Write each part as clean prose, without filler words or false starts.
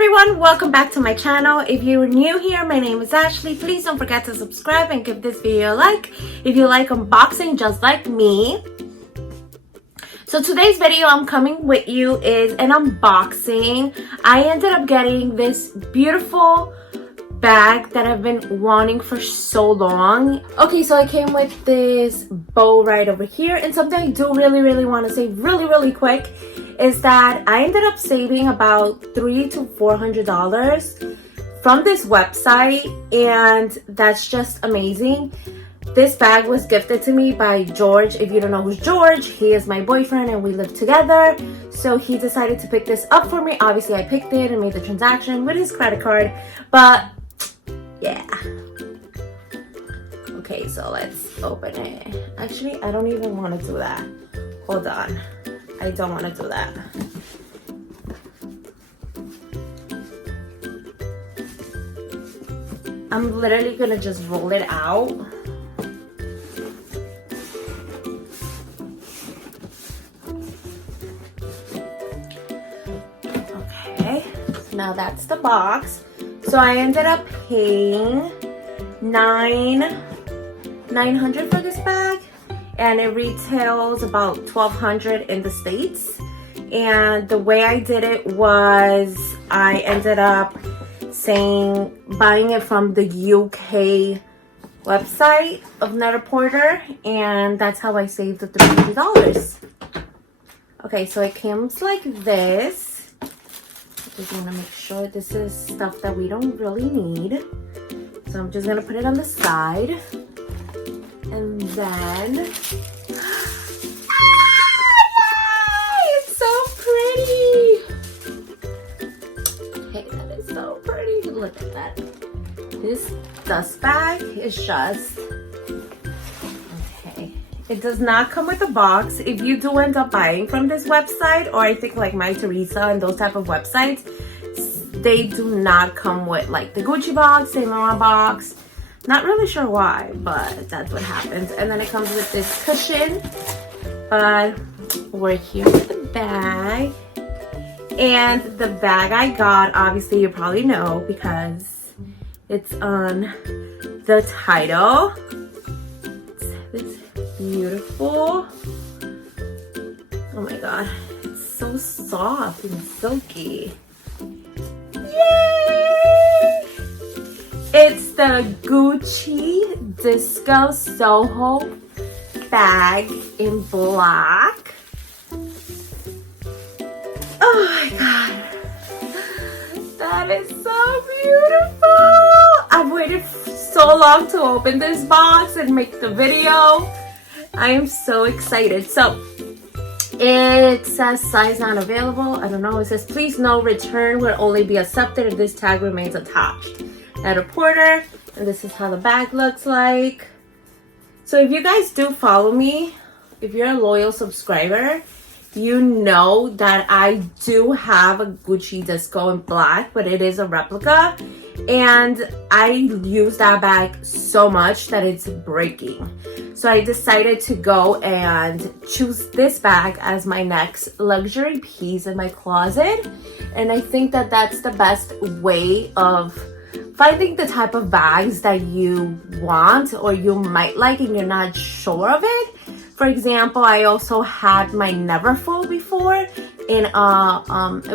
everyone, welcome back to my channel. If you're new here, my name is Ashley. Please don't forget to subscribe and give this video a like if you like unboxing just like me. So today's video I'm coming with you is an unboxing. I ended up getting this beautiful bag that I've been wanting for so long. Okay, so I came with this bow right over here, and something I do really want to say really quick is that I ended up saving about $300 to $400 from this website, and that's just amazing. This bag was gifted to me by George. If you don't know who's George, he is my boyfriend and we live together. So he decided to pick this up for me. Obviously I picked it and made the transaction with his credit card, but yeah. Okay, so let's open it. Actually, I don't even want to do that. Hold on. I don't want to do that. I'm literally gonna just roll it out. Okay, now that's the box. So I ended up paying $900 for this bag, and it retails about $1,200 in the States. And the way I did it was I ended up buying it from the UK website of NetPorter, and that's how I saved the $300. Okay, so it comes like this. I just want to make sure this is stuff that we don't really need. So I'm just gonna put it on the side. And then, it's so pretty. Okay, that is so pretty. Look at that. This dust bag is just, okay. It does not come with a box. If you do end up buying from this website, or I think like My Teresa and those type of websites, they do not come with like the Gucci box, Saint Laurent box. Not really sure why, but that's what happens. And then it comes with this cushion, but we're here with the bag. And the bag I got, obviously you probably know because it's on the title. It's beautiful. Oh my god, it's so soft and silky. Yay! It's the Gucci Disco Soho bag in black. Oh my god. That is so beautiful. I've waited so long to open this box and make the video. I am so excited. So it says size not available. I don't know. It says please no return will only be accepted if this tag remains attached. NetPorter, and this is how the bag looks like. So if you guys do follow me, if you're a loyal subscriber, you know that I do have a Gucci Disco in black, but it is a replica, and I use that bag so much that it's breaking. So I decided to go and choose this bag as my next luxury piece in my closet, and I think that that's the best way of finding the type of bags that you want or you might like and you're not sure of it. For example, I also had my Neverfull before in it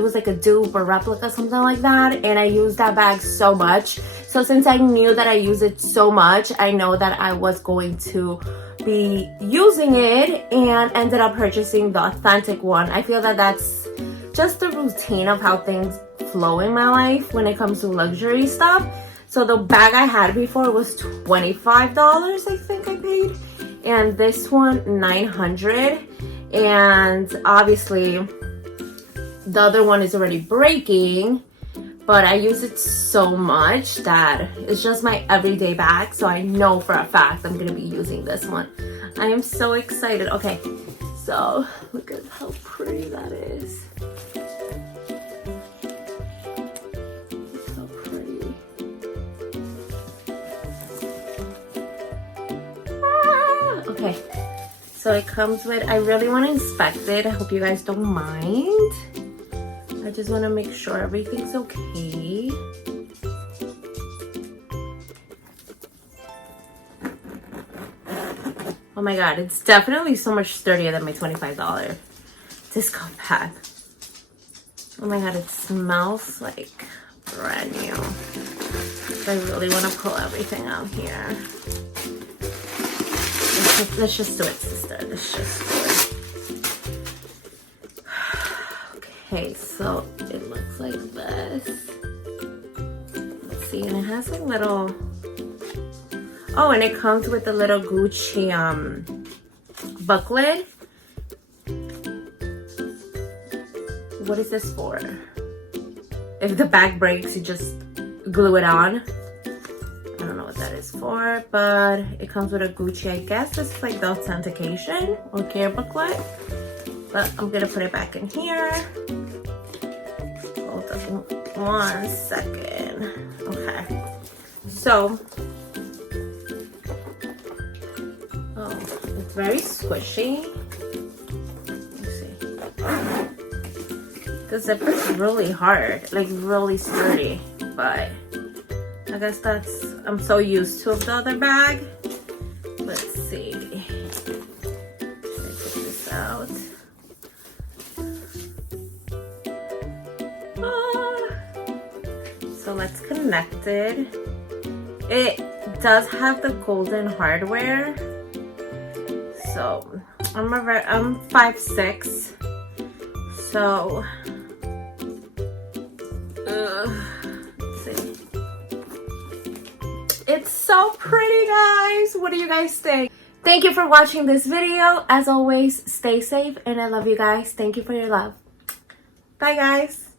was like a dupe or replica, something like that, and I used that bag so much. So since I knew that I use it so much, I know that I was going to be using it and ended up purchasing the authentic one. I feel that that's just the routine of how things flow in my life when it comes to luxury stuff. So the bag I had before was $25, I think I paid, and this one $900. And obviously the other one is already breaking, but I use it so much that it's just my everyday bag, so I know for a fact I'm gonna be using this one. I am so excited. Okay, so look at how pretty that is. Okay, so it comes with, I really want to inspect it. I hope you guys don't mind. I just want to make sure everything's okay. Oh my god, it's definitely so much sturdier than my $25 discount pack. Oh my god, it smells like brand new. I really want to pull everything out here. Let's just do it, sister. Let's just do it. Okay, so it looks like this. Let's see, and it has a little... Oh, and it comes with a little Gucci booklet. What is this for? If the bag breaks, you just glue it on. I don't know what that is for, but it comes with a Gucci. I guess it's like the authentication or care booklet. But I'm gonna put it back in here. Hold on 1 second. Okay. So, oh, it's very squishy. Let's see. The zipper's really hard, like really sturdy, but I guess that's, I'm so used to the other bag. Let's see. Let's take this out. So let's connect it. It does have the golden hardware. So I'm 5'6", so let's see. It's so pretty, guys. What do you guys think? Thank you for watching this video. As always, stay safe, and I love you guys. Thank you for your love. Bye, guys.